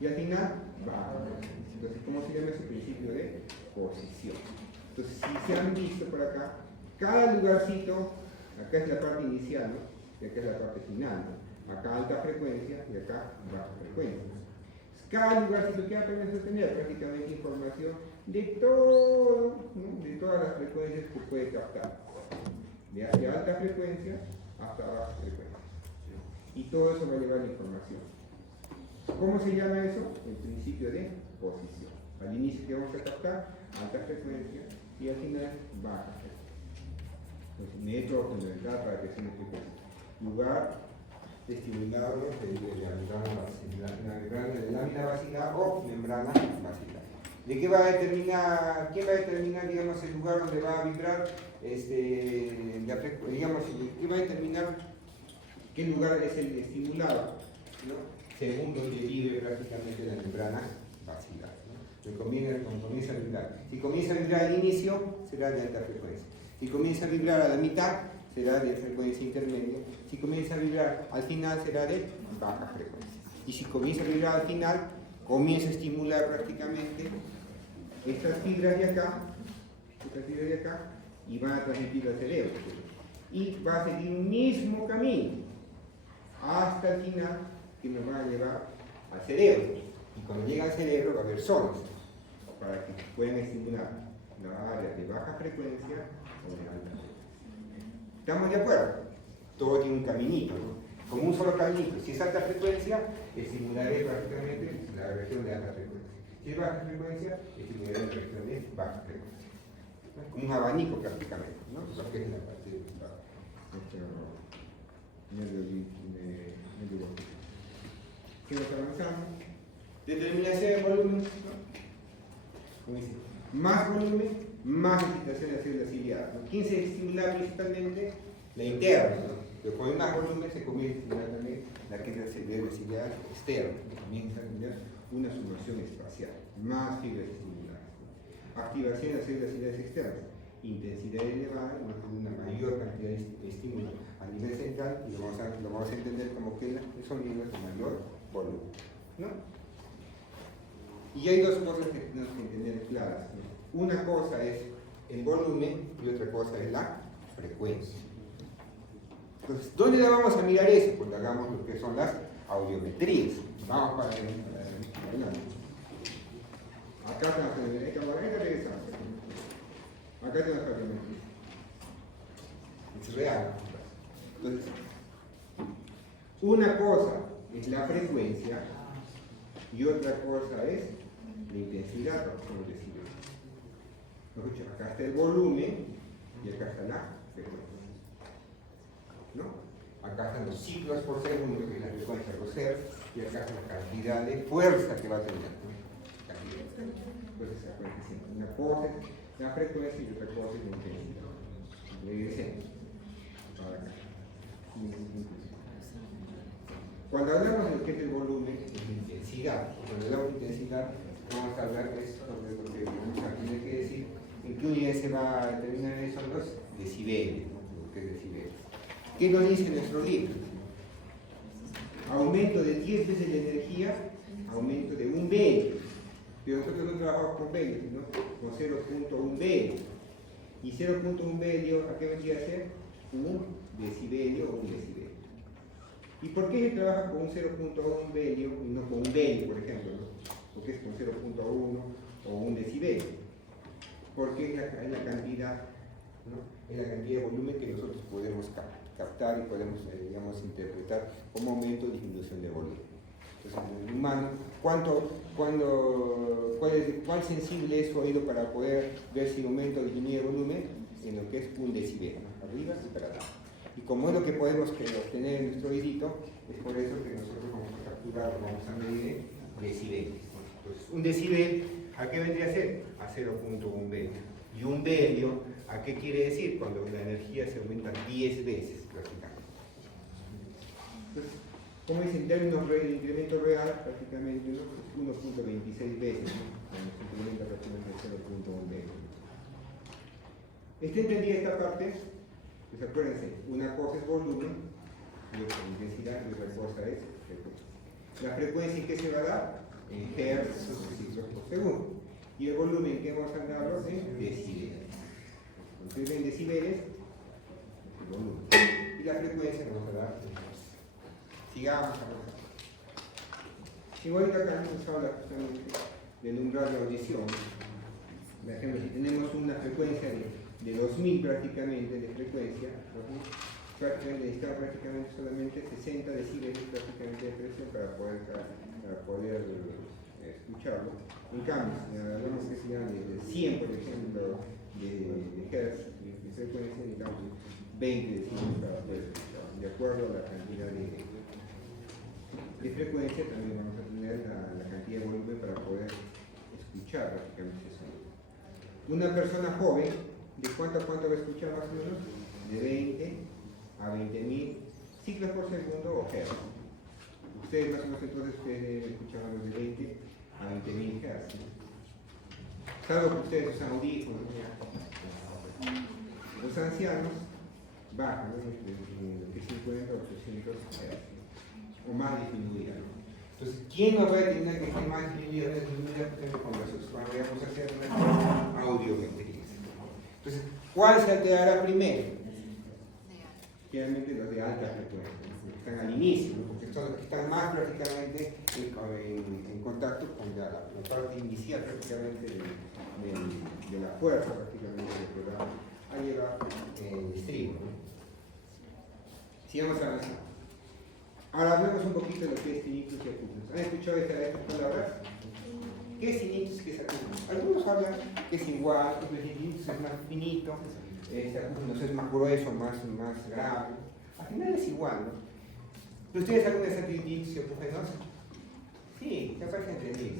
Y al final, baja frecuencia. Entonces, ¿cómo se llama ese principio de posición? Entonces, si se han visto por acá, cada lugarcito, acá es la parte inicial, ¿no? Y acá es la parte final, ¿no? Acá alta frecuencia y acá baja frecuencia. Cada lugarcito que va a permitir tener prácticamente información de todo, ¿no? De todas las frecuencias que puede captar. De alta frecuencia hasta baja frecuencia. Y todo eso va a llevar la información. ¿Cómo se llama eso? El principio de posición. Al inicio que vamos a captar, alta frecuencia, y al final, baja frecuencia. Entonces, método fundamental para que se me explique. Lugar estimulable de la lámina basilar o membrana basilar. ¿De qué va a determinar, quién va a determinar, digamos, el lugar donde va a vibrar, digamos, qué va a determinar qué lugar es el estimulado, ¿no? Según donde vive prácticamente la membrana basilar, ¿no? Comienza a vibrar. Si comienza a vibrar al inicio, será de alta frecuencia. Si comienza a vibrar a la mitad, será de frecuencia intermedia. Si comienza a vibrar al final, será de baja frecuencia. Y si comienza a vibrar al final, comienza a estimular prácticamente estas fibras de acá, y van a transmitir al cerebro. Y va a seguir un mismo camino hasta el final, que nos va a llevar al cerebro. Y cuando llega al cerebro va a haber zonas para que puedan estimular la área de baja frecuencia o de alta frecuencia. ¿Estamos de acuerdo? Todo tiene un caminito, ¿no? Como un solo caminito. Si es alta frecuencia, estimularé prácticamente la región de alta frecuencia. Si es baja frecuencia, estimularé la región de baja frecuencia. ¿No? Como un abanico prácticamente, ¿no? Lo que es la parte de medio. Seguimos avanzando. Determinación de volumen, ¿no? Como dice, más volumen, más excitación de las células ciliadas, ¿no? ¿Quién se estimula principalmente? La interna, ¿no? Pero con el más volumen se comienza a estimular también la que es la célula ciliar externa, que comienza a tener una sumación espacial, más fibras estimuladas, ¿no? Activación de las células ciliares externas, intensidad elevada, una mayor cantidad de estímulo a nivel central, y lo vamos a entender como que son niveles de mayor volumen, ¿no? Y hay dos cosas que tenemos que entender claras, ¿no? Una cosa es el volumen y otra cosa es la frecuencia. Entonces, ¿dónde le vamos a mirar eso? Pues hagamos lo que son las audiometrías. Vamos para adelante. Acá tenemos la audiometría, regresamos. Acá tenemos la audiometría. Es real. Entonces, una cosa es la frecuencia y otra cosa es la intensidad, como decimos. Acá está el volumen y acá está la frecuencia, ¿no? Acá están los ciclos por segundo, que es la frecuencia por ser, y acá está la cantidad de fuerza que va a tener. Entonces, acuérdense siempre, una cosa es la frecuencia y otra cosa es la intensidad. Regresemos. Ahora acá. Cuando hablamos de lo que es el volumen, es la intensidad. Cuando hablamos de intensidad, vamos a hablar sobre lo que vamos a tener que decir. ¿En qué unidad se va a determinar eso? Los decibeles, ¿no? Lo que es decibeles. ¿Qué nos dice nuestro libro? Aumento de 10 veces la energía, aumento de 1 velio. Pero nosotros no trabajamos con velios, sino con 0.1 velio. Y 0.1 velio, ¿a qué vendría a ser? Un decibelio o un decibelio. ¿Y por qué se trabaja con un 0.1 velio y no con un velio, por ejemplo? ¿No? Porque es con 0.1 o un decibelio. Porque es la cantidad, ¿no? Es la cantidad de volumen que nosotros podemos captar y podemos, digamos, interpretar como aumento o disminución de volumen. Entonces, en el humano, ¿cuál sensible es su oído para poder ver si aumenta o disminuye el volumen? En lo que es un decibelio, ¿no? Arriba y para abajo. Y como es lo que podemos obtener en nuestro oídito, es por eso que nosotros vamos a capturar, vamos a medir decibeles. Entonces, un decibel, ¿a qué vendría a ser? A 0.1 velio. Y un velio, ¿a qué quiere decir? Cuando la energía se aumenta 10 veces prácticamente. Entonces, como dicen, en términos de incremento real, prácticamente 1.26 veces, ¿no? Cuando se incrementa prácticamente 0.1 velio. ¿Está entendida esta parte? Pues acuérdense, una cosa es volumen, y otra intensidad, y otra cosa es frecuencia. ¿La frecuencia en qué se va a dar? En hercios o ciclos por segundo. Y el volumen que vamos a darlo en decibeles. Entonces en decibeles, el volumen. Y la frecuencia que vamos a dar en hercios. Sigamos avanzando. Igual que acá nos habla justamente del umbral de audición. Por ejemplo, si tenemos una frecuencia de 2000 prácticamente de frecuencia, necesitamos prácticamente solamente 60 decibeles prácticamente de presión para poder escucharlo. En cambio, si hablamos que sea de 100, por ejemplo, de hertz, de frecuencia, necesitamos 20 decibeles para poder escucharlo. De acuerdo a la cantidad de frecuencia, también vamos a tener la cantidad de volumen para poder escuchar prácticamente ese sonido. Una persona joven, ¿de cuánto a cuánto va a escuchar más o menos? De 20 a 20.000 ciclos por segundo o hertz. Ustedes más o menos entonces escuchaban los de 20 a 20.000 hertz. Salvo que ustedes usan audífonos. Los ancianos bajan, ¿no? De 50 a 800 hertz. O más disminuida, ¿no? Entonces, ¿quién nos va a determinar que esté más disminuida? Cuando vayamos a hacer una audiometría. Entonces, ¿cuál se alterará primero? Generalmente los de alta frecuencia, los que están al inicio, ¿no? Porque son los que están más prácticamente en contacto con la parte inicial prácticamente de la fuerza prácticamente del programa a llevar el estribo, ¿no? Sigamos avanzando. Ahora hablemos un poquito de lo que es tinnitus y acutus. ¿Han escuchado estas palabras? ¿Qué es tinnitus y qué es acutus? Algunos hablan que es igual, que el tinnitus es más finito, acutus es más grueso, más grave. Al final es igual, ¿no? ¿Pero ustedes alguna vez han tinnitus y acutus? Sí, capaz que entendí.